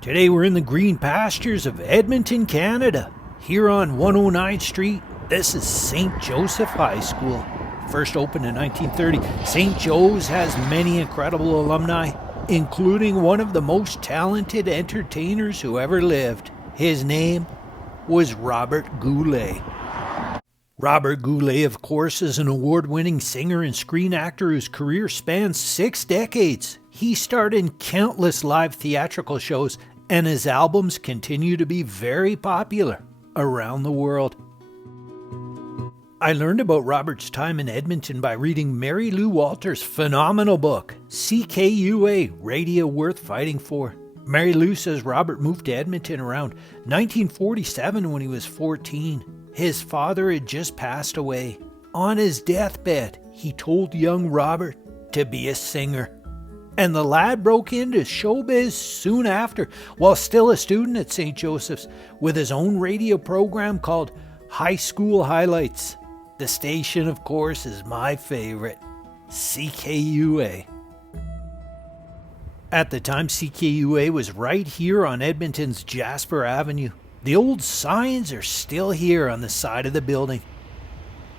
Today we're in the green pastures of Edmonton, Canada. Here on 109th Street, this is St. Joseph High School. First opened in 1930, St. Joe's has many incredible alumni, including one of the most talented entertainers who ever lived. His name was Robert Goulet. Robert Goulet, of course, is an award-winning singer and screen actor whose career spans 6 decades. He starred in countless live theatrical shows, and his albums continue to be very popular around the world. I learned about Robert's time in Edmonton by reading Mary Lou Walter's phenomenal book, CKUA, Radio Worth Fighting For. Mary Lou says Robert moved to Edmonton around 1947 when he was 14. His father had just passed away. On his deathbed, he told young Robert to be a singer. And the lad broke into showbiz soon after, while still a student at St. Joseph's, with his own radio program called High School Highlights. The station, of course, is my favorite, CKUA. At the time, CKUA was right here on Edmonton's Jasper Avenue. The old signs are still here on the side of the building.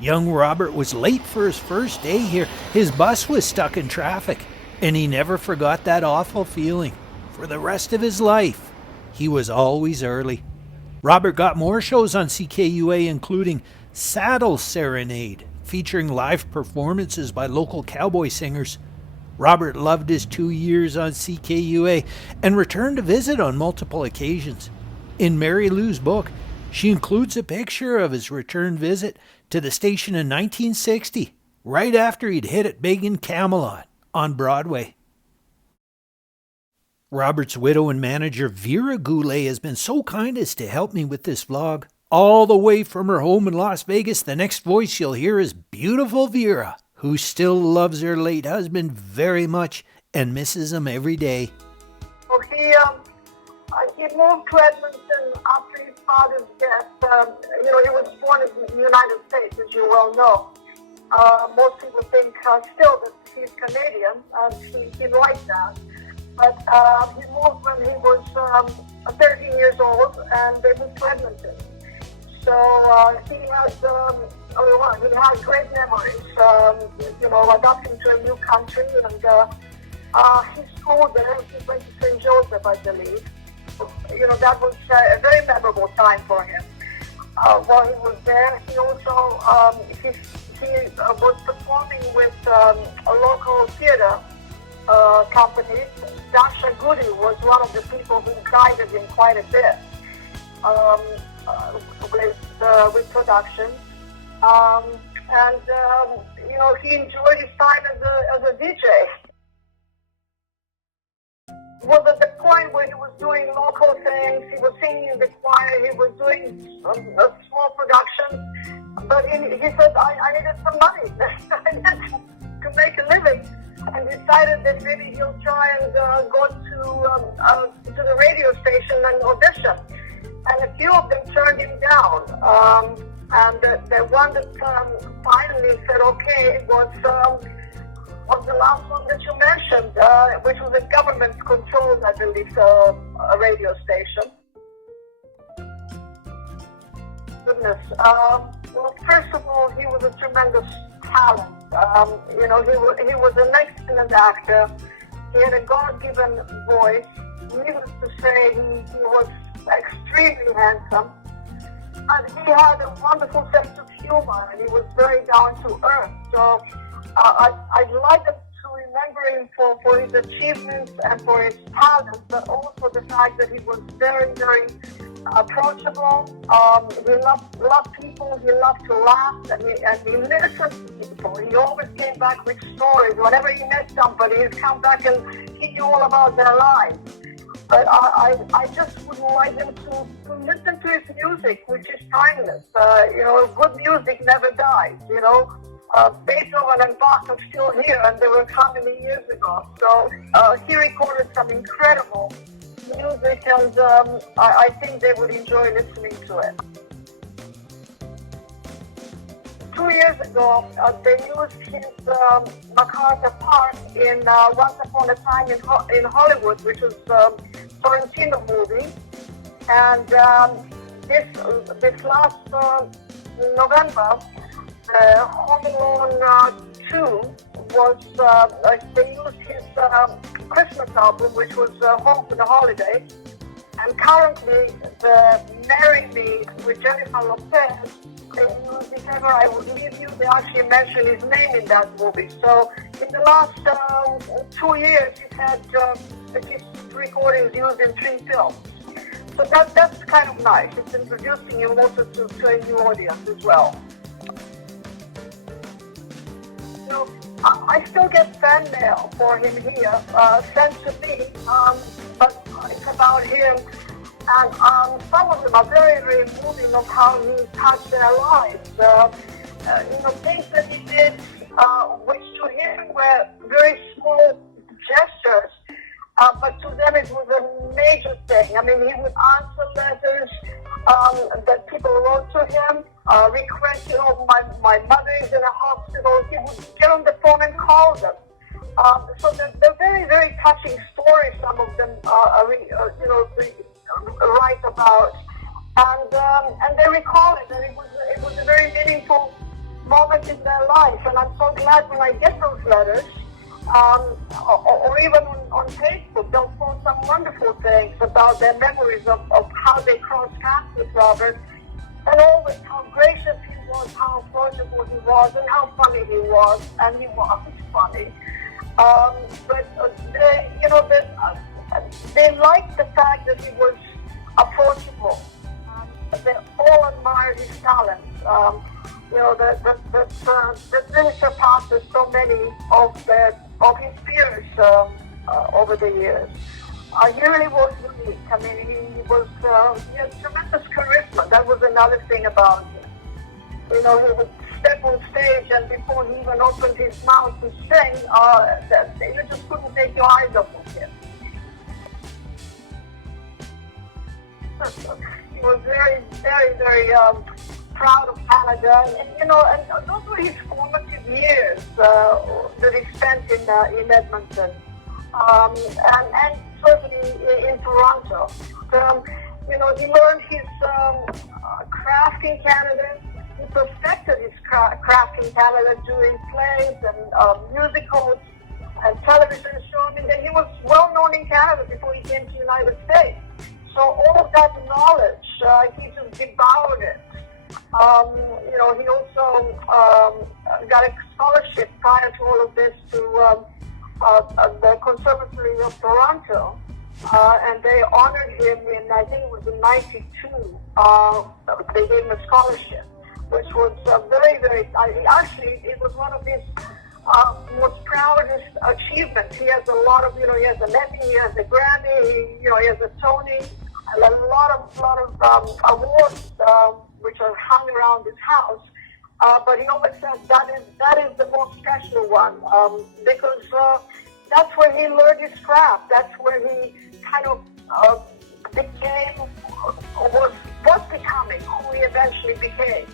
Young Robert was late for his first day here. His bus was stuck in traffic, and he never forgot that awful feeling. For the rest of his life, he was always early. Robert got more shows on CKUA, including Saddle Serenade, featuring live performances by local cowboy singers. Robert loved his 2 years on CKUA and returned to visit on multiple occasions. In Mary Lou's book, she includes a picture of his return visit to the station in 1960, right after he'd hit it big in Camelot on Broadway. Robert's widow and manager Vera Goulet has been so kind as to help me with this vlog. All the way from her home in Las Vegas, the next voice you'll hear is beautiful Vera, who still loves her late husband very much and misses him every day. Well, he moved to Edmonton after his father's death. He was born in the United States, as you well know. Most people think still that he's Canadian, and he liked that. But he moved when he was 13 years old, and they moved to Edmonton. So he had great memories, adapting to a new country, and he schooled there. He went to St. Joseph, I believe. That was a very memorable time for him. While he was there, he also he was performing with a local theater company. Dasha Goody was one of the people who guided him quite a bit with production. He enjoyed his time as a DJ. Was at the point where he was doing local things, he was singing in the choir, he was doing a small production, but he said, I needed some money I needed to make a living, and decided that maybe he'll try and go to the radio station and audition. And a few of them turned him down, and the one that finally said okay was the last one that you mentioned, which was a government-controlled, I believe, a radio station. Goodness. Well, first of all, he was a tremendous talent. He was an excellent actor. He had a God-given voice. Needless to say, he was extremely handsome. And he had a wonderful sense of humor, and he was very down to earth. So I'd like to remember him for his achievements and for his talent, but also the fact that he was very, very approachable. He loved people. He loved to laugh, and he listened to people. He always came back with stories. Whenever he met somebody, he'd come back and he knew all about their lives. But I just would like him to listen to his music, which is timeless. Good music never dies, Beethoven and Bach are still here, and they were how many years ago? So he recorded some incredible music, and I think they would enjoy listening to it. 2 years ago, they used his MacArthur Park in Once Upon a Time in Hollywood, which was Sorrentino movie. And this last November, Home Alone 2 was, they used his Christmas album, which was Home for the Holidays. And currently, the Marry Me with Jennifer Lopez, they used If Ever I Would Leave You, they actually mentioned his name in that movie. So in the last 2 years, he's had his recordings used in 3 films. So that's kind of nice. It's introducing him also to a new audience as well. So I still get fan mail for him here, sent to me, but it's about him. And some of them are very, very moving of how he touched their lives. Things that he did, which to him were very small gestures, but to them it was a major thing. I mean, he would answer letters that people wrote to him, request, my mother is in a hospital. He would get on the phone and call them. So they're very, very touching stories. Some of them write about, and they recall it, and it was a very meaningful moment in their life. And I'm so glad when I get those letters, or even on Facebook, they'll post some wonderful things about their memories of how they crossed paths with Robert, and always how gracious he was, how approachable he was, and how funny he was, and he was funny. They liked the fact that he was approachable. They all admired his talents. That really surpasses so many of his peers over the years. He really was unique. I mean, he had tremendous charisma. That was another thing about him. He would step on stage, and before he even opened his mouth to sing, you just couldn't take your eyes off of him. He was very, very, very proud of Canada, and those were his formative years that he spent in Edmonton, and certainly in Toronto. He learned his craft in Canada. He perfected his craft in Canada doing plays and musicals and television shows. And then he was well known in Canada before he came to the United States. So all of that knowledge, he just devoured it. He also got a scholarship prior to all of this to the Conservatory of Toronto, and they honored him in, I think it was in '92. They gave him a scholarship, which was very, very. It was one of his most proudest achievements. He has a lot of, he has an Emmy, he has a Grammy, he has a Tony, and a lot of awards which are hung around his house. But he always says that is the most special one because that's where he learned his craft. That's where he kind of was becoming who he eventually became.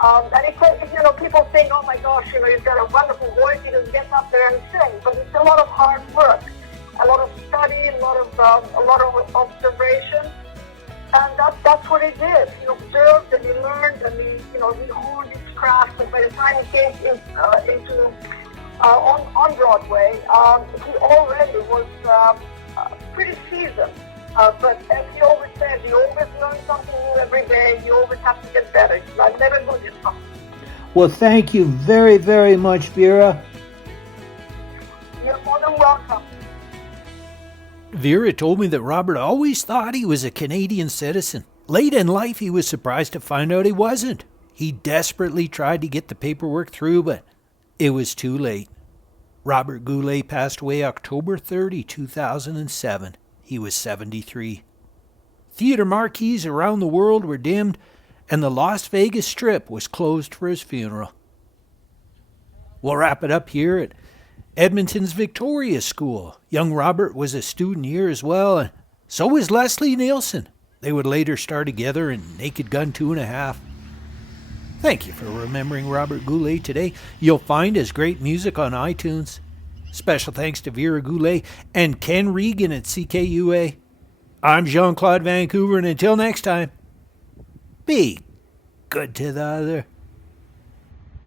And people think, oh my gosh, he's got a wonderful voice, he just gets up there and sings. But it's a lot of hard work, a lot of study, a lot of observation, and that's what he did. He observed and he learned, and he honed his craft. And by the time he came on Broadway, he already was pretty seasoned. But as he always said, you always learn something new every day. You always have to get better. It's like never good enough. Well, thank you very, very much, Vera. You're more than welcome. Vera told me that Robert always thought he was a Canadian citizen. Late in life, he was surprised to find out he wasn't. He desperately tried to get the paperwork through, but it was too late. Robert Goulet passed away October 30, 2007. He was 73. Theater marquees around the world were dimmed, and the Las Vegas Strip was closed for his funeral. We'll wrap it up here at Edmonton's Victoria School. Young Robert was a student here as well, and so was Leslie Nielsen. They would later star together in Naked Gun 2.5. Thank you for remembering Robert Goulet today. You'll find his great music on iTunes. Special thanks to Vera Goulet and Ken Regan at CKUA. I'm Jean-Claude Vancouver, and until next time, be good to the other.